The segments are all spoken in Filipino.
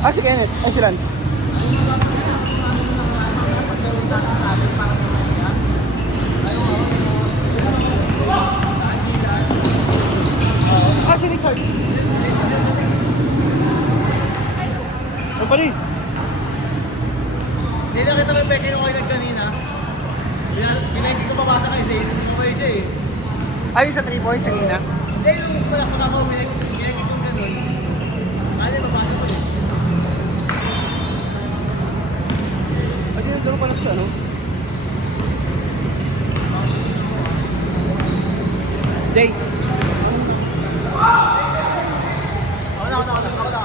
Ah, si Kenneth. Ay, si Lance. Ah, si Richard. Ay, pali. Hindi na kita may peke yung kayo kanina. Pinagin ko mabasa kayo siya, hindi ko kayo siya eh. Ay, sa 3 points, kanina. Hindi, nung malakpak ako, pinagin kong ganun. Kaya mabasa ko eh. Ay, dinadaro pala siya, ano? Jay. Ako na.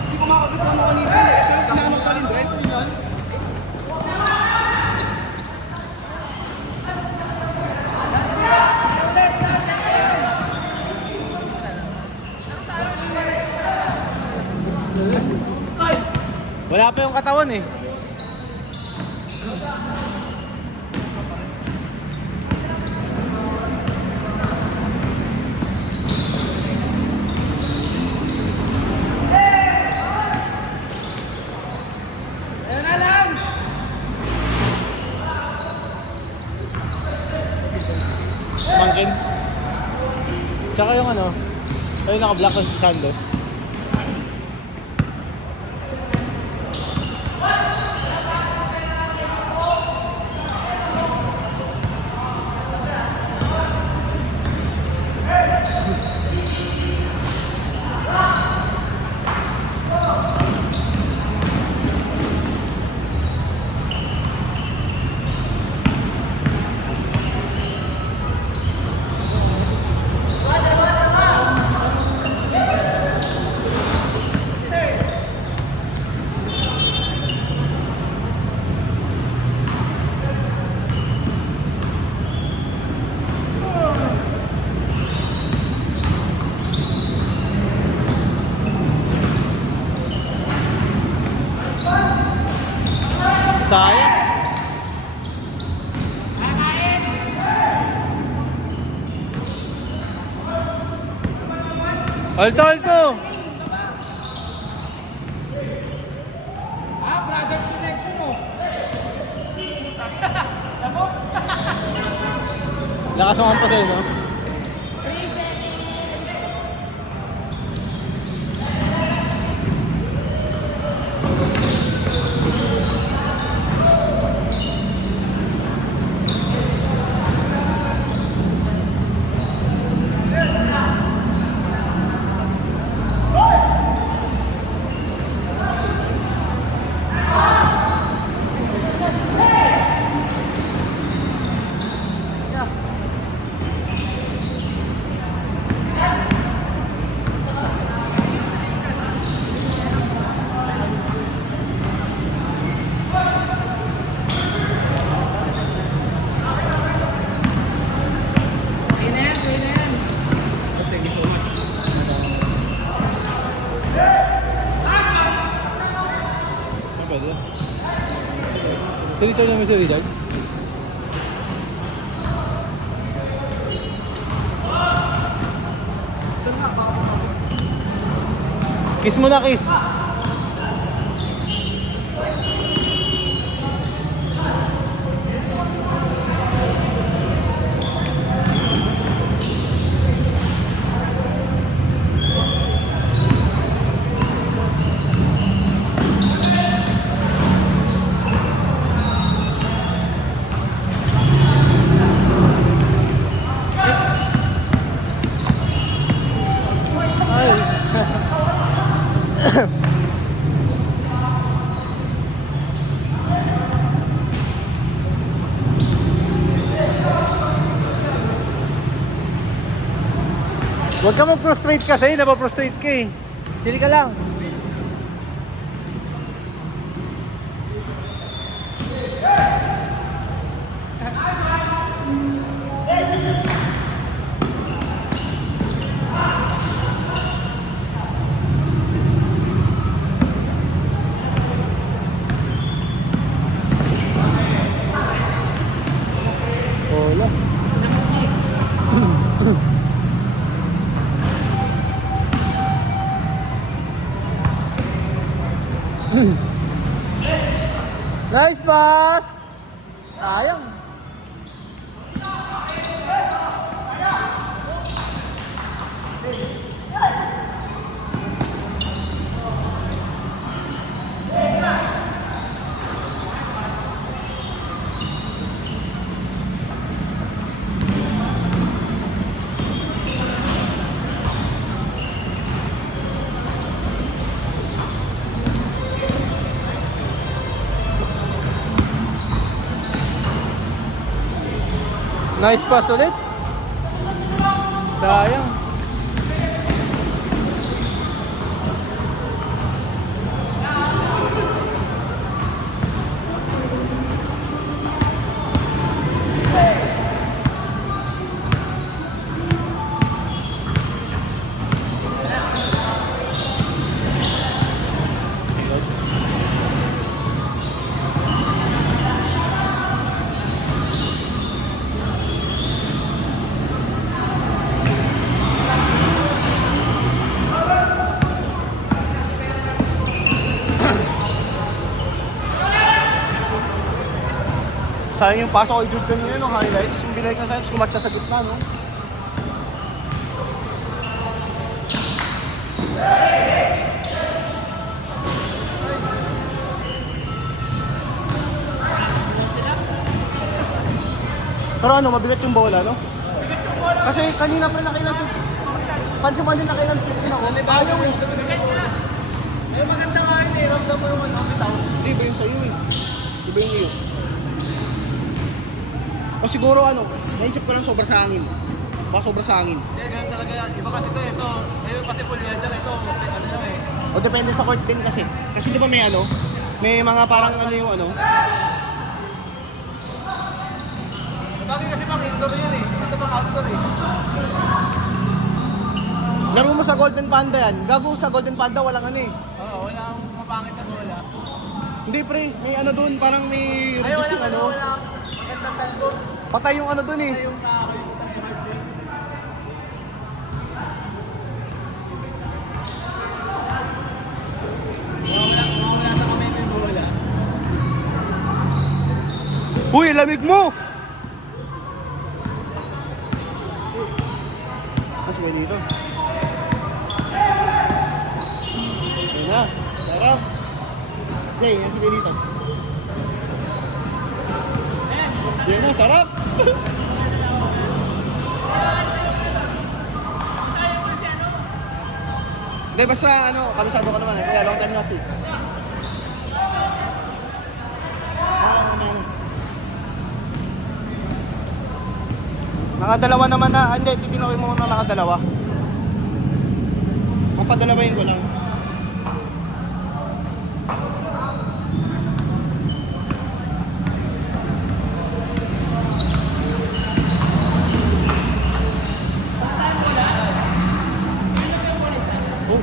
Hindi ko makagat ano kanina. Pero kinaano ko talin, Dre. Wala pa yung katawan eh. Mangkin. Tsaka yung ano, ayun naka-black sa sando. Sayang. Alto, alto. Brothers connection mo. Lakas naman pa sa'yo, no? Pwede. Si Richard naman si Richard. Kiss mo na, kiss. Huwag ka mag-prostrate kasi, napaprostrate ka eh. Chill ka lang. Wala. Nice pass! Sayang. Nice pass ulit. Sayang. Sayang yung pasok ko i-group kanina, no? Highlights. Yung binalik na science, kumatsa sa gitna, no? Pero ano, mabigat yung bola, no? Kasi kanina pa nakailan pansin mo din nakailan 15 ako. Ayaw eh. Ay, maganda nga yun eh. Ramdam mo yung ano, bitaw. Hindi ba yung sa'yo eh? Di ba yung iyo? O siguro ano, naisip ko lang sobra sa hangin. Baka sobra sa hangin. Hindi, ganun talaga yan. Iba kasi ito. Ayun kasi full leather ito. Kasi ano lang eh. O depende sa court din kasi. Kasi di ba may ano, may mga parang ano yung ano. Bagay kasi pang indoor yun eh. Ito pang outdoor eh. Laro mo sa Golden Panda yan. Gago sa Golden Panda, walang ano eh. Oo, wala akong mapangit na bola. Hindi pre, may ano dun, parang may Ay, wala reducing ka ano. wala. Magandang talbo. Patay yung ano dun eh. Ay, yung nakakoy mo tayo hard day. Wala sa kamay mo yung bola. Uy, lamig mo! Mas may dito. Yan na, sarap. Jay, yan si dito. Yan na, sarap! Hindi, basta ano, kabisado ka naman eh. Kaya long time na si. Nakadalawa naman na, hindi, pipinoy mo muna nakadalawa. Kung padalawain ko lang. Oh.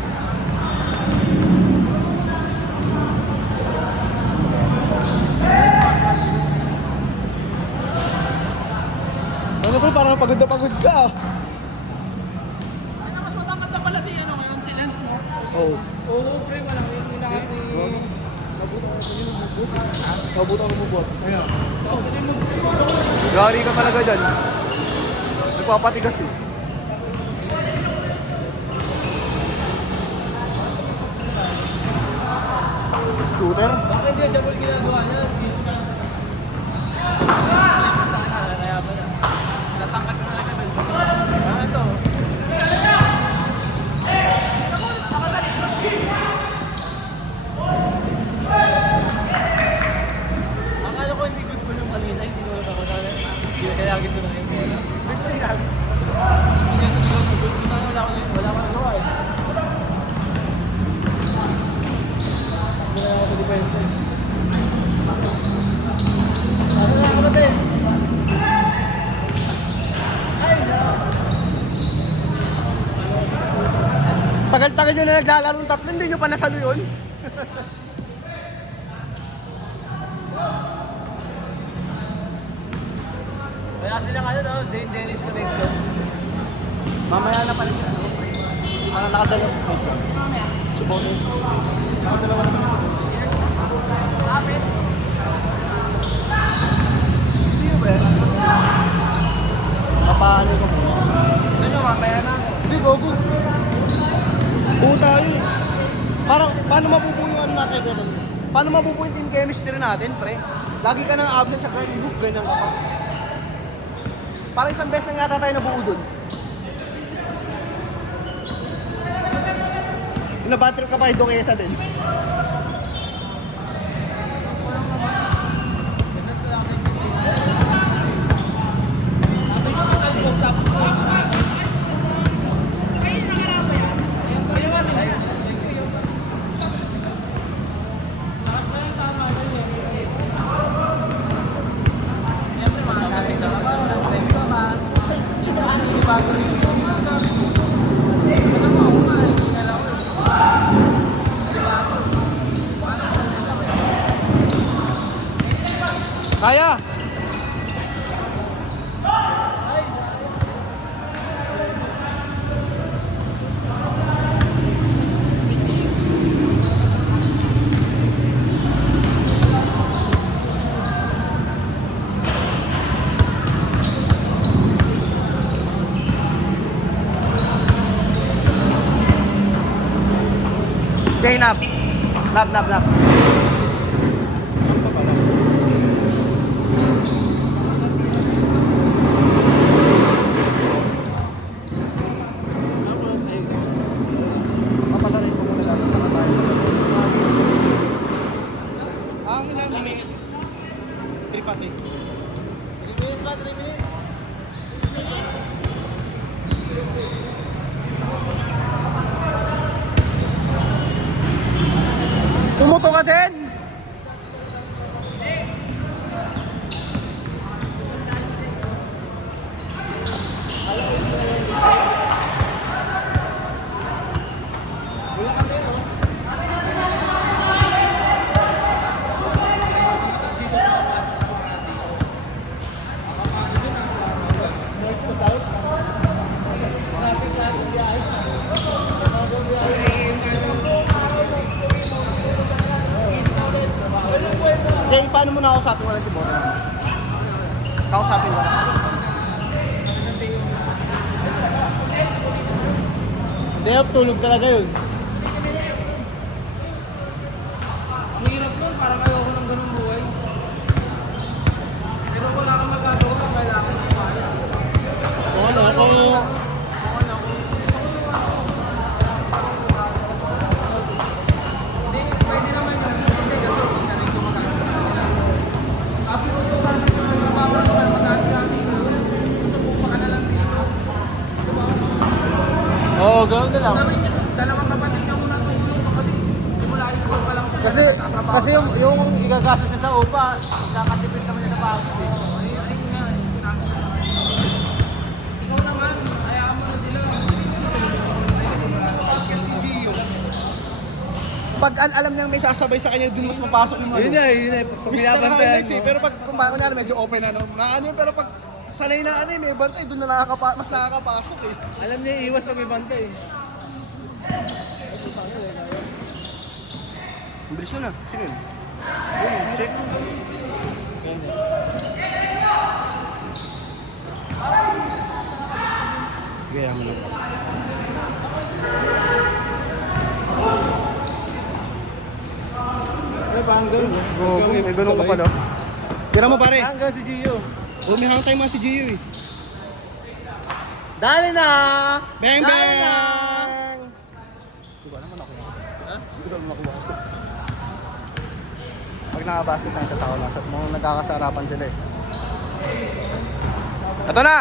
Ano ko, parang pagod na pagod ka. Ano, mas matangkad na pala si ano ngayon, si Lance, no? Oo. Oo, pre, walang yung lahat ni... Mabuto ako bubot. Ayun. Oo, kasi mo... Gari ka talaga dyan. Nagpapatigas eh. Shooter? Bakit hindi dyan mo ginagawa niya? Kaya ba na? Natangkad na talaga doon. Ah, ito. Akala ko hindi good mo yung kanina, hindi nulot ako na. Kaya gusto na yung bola. Good mo yan. Sige, sa good mo na wala ko nagawa eh. Hindi na ako sa depensa eh. Ano na ako natin? Ay, no. Tagal-tagal nyo na naglalaro ng tatlo, hindi nyo pa nasalo yun. Kaya sila ano no, St. Dennis Connection. Mamaya na pala siya. Parang nakadalawa. Subote. Nakadalawa na pala. Hindi ba yan? Papaano ko muna? Gusto nyo, mamaya na ako. Hindi, gogo. Buo tayo eh. Parang, paano mabubuo yung ano natin, Kuya Daniel? Paano mabubuo yung team chemistry natin, pre? Lagi ka nang absent sa training group, ganyan ka pa. Parang isang beses na yata tayo nabuo dun. Nabatrip ka pa yung Duquesa din. Kaya! Okay, nap. Nap. Papalarin ko muna dito sa katayo. Ang ilang minutes? 3 pati. 3 minutes ba? 3 minutes? Pumuto ka din! Okay, paano mo nakausapin wala si Bote? Kausapin mo na. Hindi, tulog talaga yun. Ang hirap nun, parang ayoko ng ganun buhay. Pero wala kang magagawa, kailangan ng kaya. Hindi, pwede naman yun. Hindi kasi isa rin kumakain. Sabi ko ito, parang sa mga bawal ko, mag-hati-hati ko. Subukan ka na lang dito. Oo, gano'n na lang. Sabi niya, dalawang kapatid niya muna tulong mo kasi simula high school pa lang siya. Kasi yung igagastos niya sa upa, kakatipid naman niya na pagod eh. Ayun nga, sinabi ko. Ikaw naman, hayaan mo na sila. Basket ni Gio. Pag alam niyang may sasabay sa kanya, dun mas mapasok yung ano. Yun eh. Pag Mr. binabantayan Highlights eh. mo. Pero pag kunyari medyo open ano, na ano yun, pero pag sanay na ano eh, may bantay, dun na mas nakakapasok eh. Alam niya iwas pag may bantay. Bilis yun ah. Sino yun? Uy, check. Gaya mo lang. Ano ba ang gano'n? Gogo, may ganun ka pala. Tira mo pare. Hanggang si Gio. May hang time si Gio eh. Dali na! Bang Dali bang! na! Di ba naman ako? Ha? Di ba naman ako? Pag nakabasket na isa sa ulas at mga nagkakasarapan sila eh. Ito na!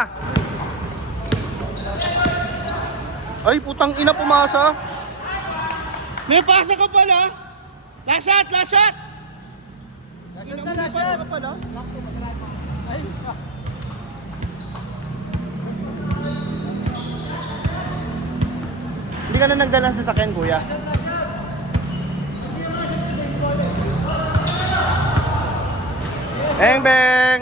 Ay, putang ina pumasa. May pasa ka pala. Last shot! Last shot! Last shot ka pala. Ay, Hindi ka na nagdala sa sasakyan, kuya. Bang bang!